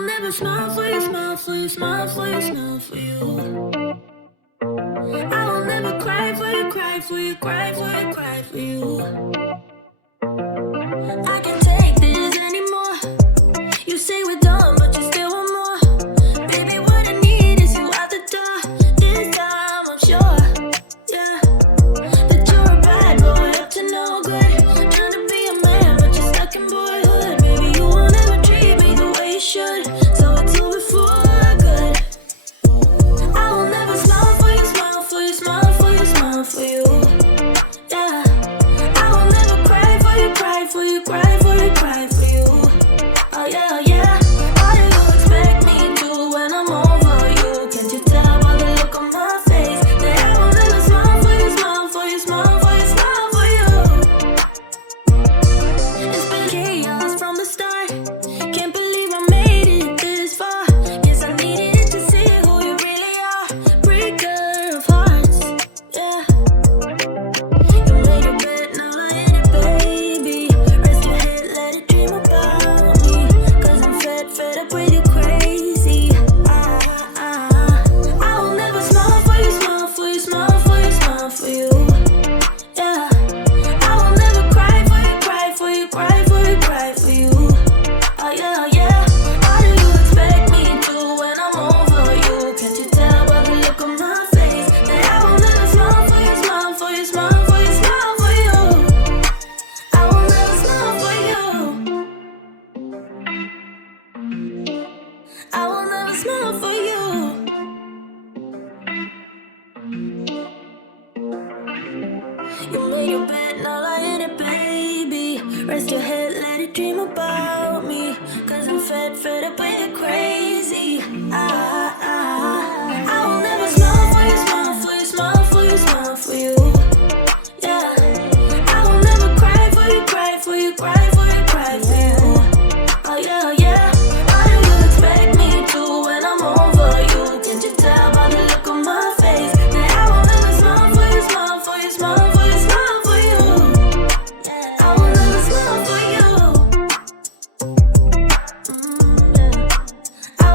will never smile for you, smile for you, smile for you, smile for you. I will never cry for you, cry for you, cry for you, cry for you. I can't take this anymore. You say we're done, but you still want more. Baby, what I need is you out the door. This time I'm sure, yeah, that you're a bad boy up to no good. Trying to be a man, but you're stuck in boyhood. Baby, you won't ever treat me the way you should. So it's over for good. I will never smile for you, smile for you, smile for you, smile for you. Yeah, I will never cry for you, cry for you, cry for you, cry for you. Oh yeah, oh yeah. What do you expect me to when I'm over you? Can't you tell by the look on my face that I will never smile for you, smile for you, smile for you, smile for you? It's been chaos from the start. Can't believe I made it this far. Guess I needed to see who you really are. Breaker of hearts, yeah. You made your bed, now lie in it, baby. Rest your head, let it dream about me. Cause I'm fed up with you crazy. I will never smile for you, smile for you, smile for you, smile for you. Yeah, I will never cry for you, cry for you, cry for you, cry for you. Oh yeah, oh yeah. What do you expect me to when I'm over you? Can't you tell by the look on my face that I will never smile for you, smile for you, smile for you, smile for you? I will never smile for you. I will never smile for you. You made your bed, now lie in it, baby. Rest your head, let it dream about me. Cause I'm fed up with you crazy. I will never smile for you, smile for you, smile for you, smile for you. Yeah, I will never cry for you, cry for you, cry for you, cry for you. Oh yeah, oh yeah. What do you expect me to when I'm over you? Can't you tell by the look on my face that I will never smile for you, smile for you, smile for you, smile for you? I will never smile for you. Yeah. I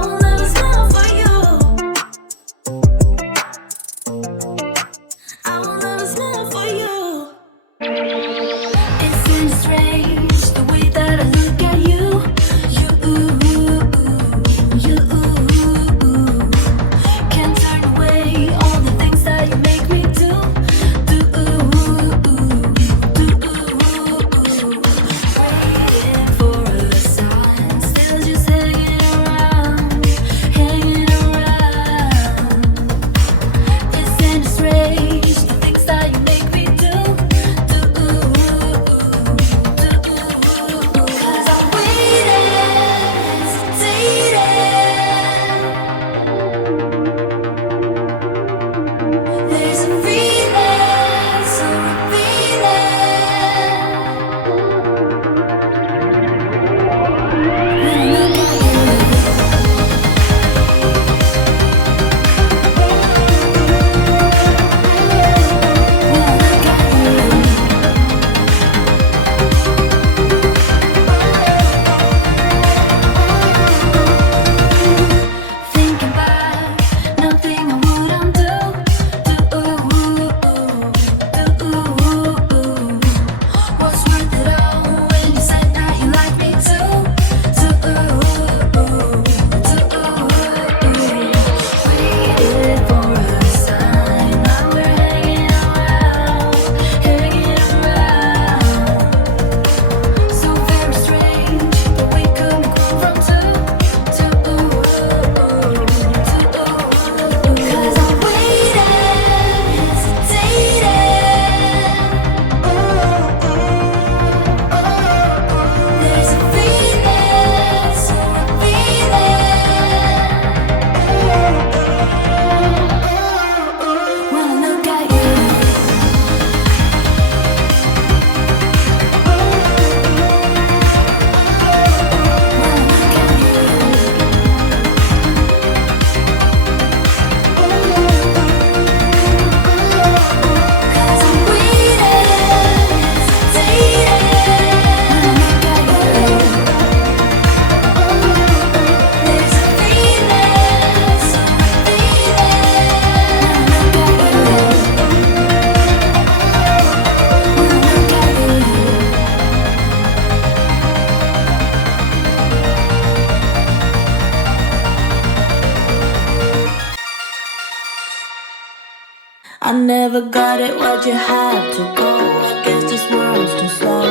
I never got it, why'd you have to go? I guess this world's too slow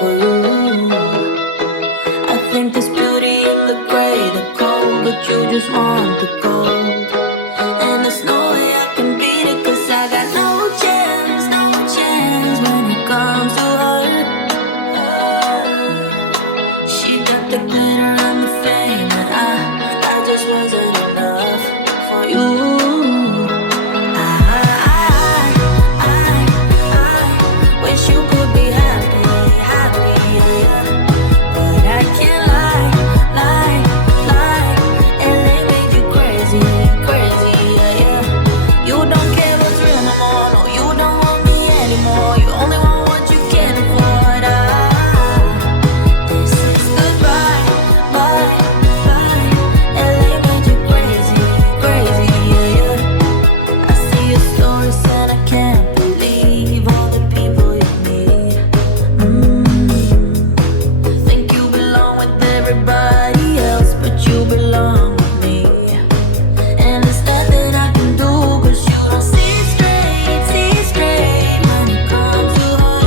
for you. I think there's beauty in the gray, the cold, but you just want the gold. And there's no way I can beat it, 'cause I got no chance, no chance when it comes to her. She got the glitter and the fame, and I just wasn't enough for you. Wish you could be happy, happy, yeah. But I can't lie, lie, lie, and they make you crazy, crazy, yeah, yeah. You don't care what's real no more, no, you don't want me anymore. You only want what you can afford. This is goodbye, bye, bye, and they made you crazy, crazy, yeah, yeah. I see your stories and I can't believe all the people you meet. Think you belong with everybody else, but you belong with me. And there's nothing I can do, 'cause you don't see straight when it comes to her.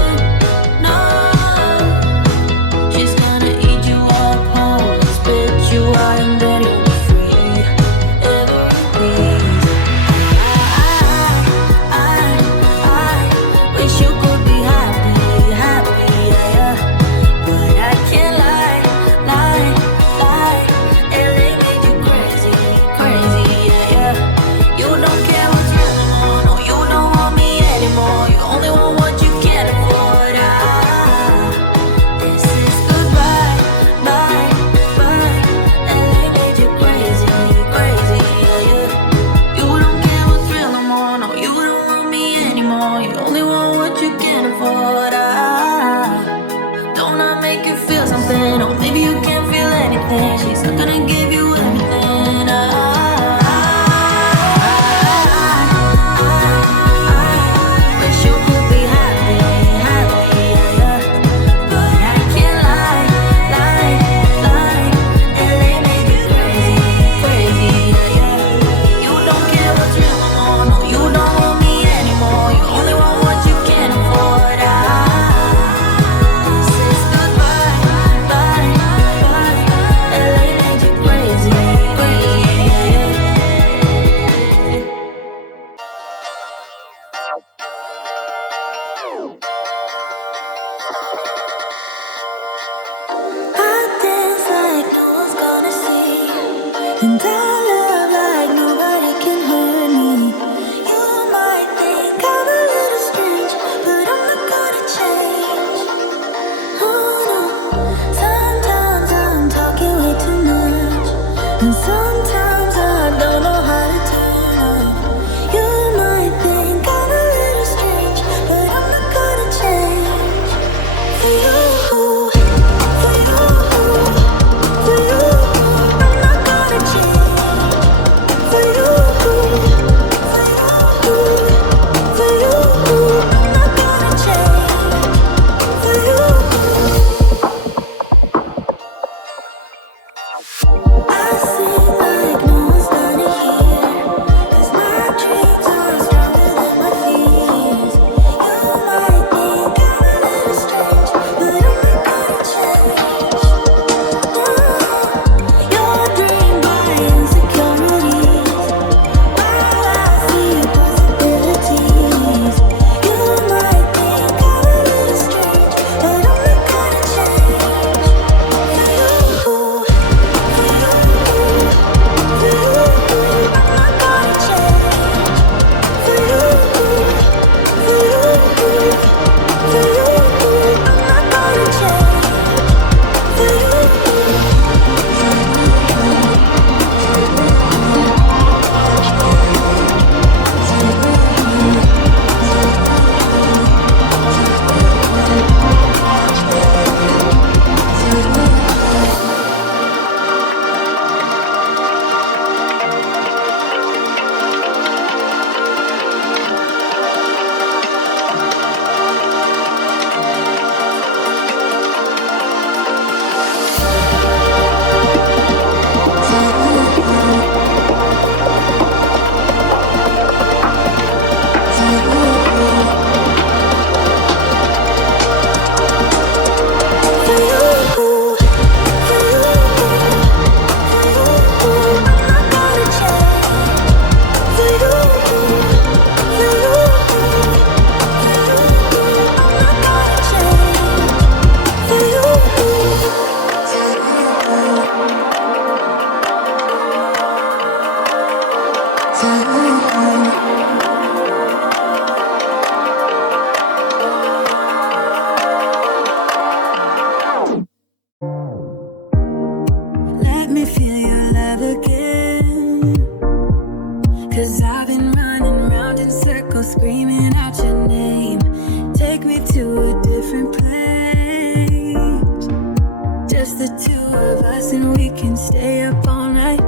No, she's gonna eat you up whole and spit you out, and then you'll be free. Every piece. I wish you could be happy, happy, yeah, yeah. But I can't lie, lie, lie, and they made you crazy, crazy, yeah, yeah. You don't care what's real no more, no, you don't want me anymore. You only want what you can afford. This is goodbye, bye, bye, and they made you crazy, crazy, yeah, yeah. You don't care what's real no more, no, you don't want me anymore. You only want what you can afford. Don't I make you feel something? Or maybe you can't feel anything. She's not gonna give you everything. Wish you could be happy, happy, yeah, yeah. But I can't lie, lie, lie, and they make you crazy, crazy, yeah, yeah. You don't care what's real no more, no, you don't want me anymore. You only want what you can afford. This is goodbye, bye, bye, and they made you crazy, crazy, yeah, yeah. I dance like no one's gonna see, and I love like nobody can hurt me. You might think I'm a little strange, but I'm not gonna change. Oh no, sometimes I'm talking way too much, and sometimes I don't know how to turn up. You might think I'm a little strange, but I'm not gonna change. For you, for you, for you, I'm not gonna change. For you, for you, for you, I'm not gonna change. For you, I see can stay up all night,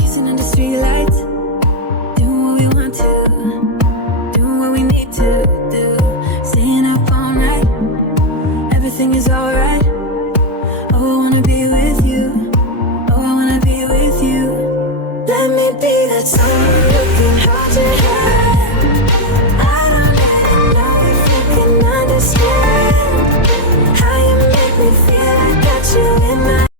kissing under streetlights, doing what we want to, doing what we need to do. Staying up all night, everything is alright. Oh, I wanna be with you. Oh, I wanna be with you. Let me be that someone you can hold your hand.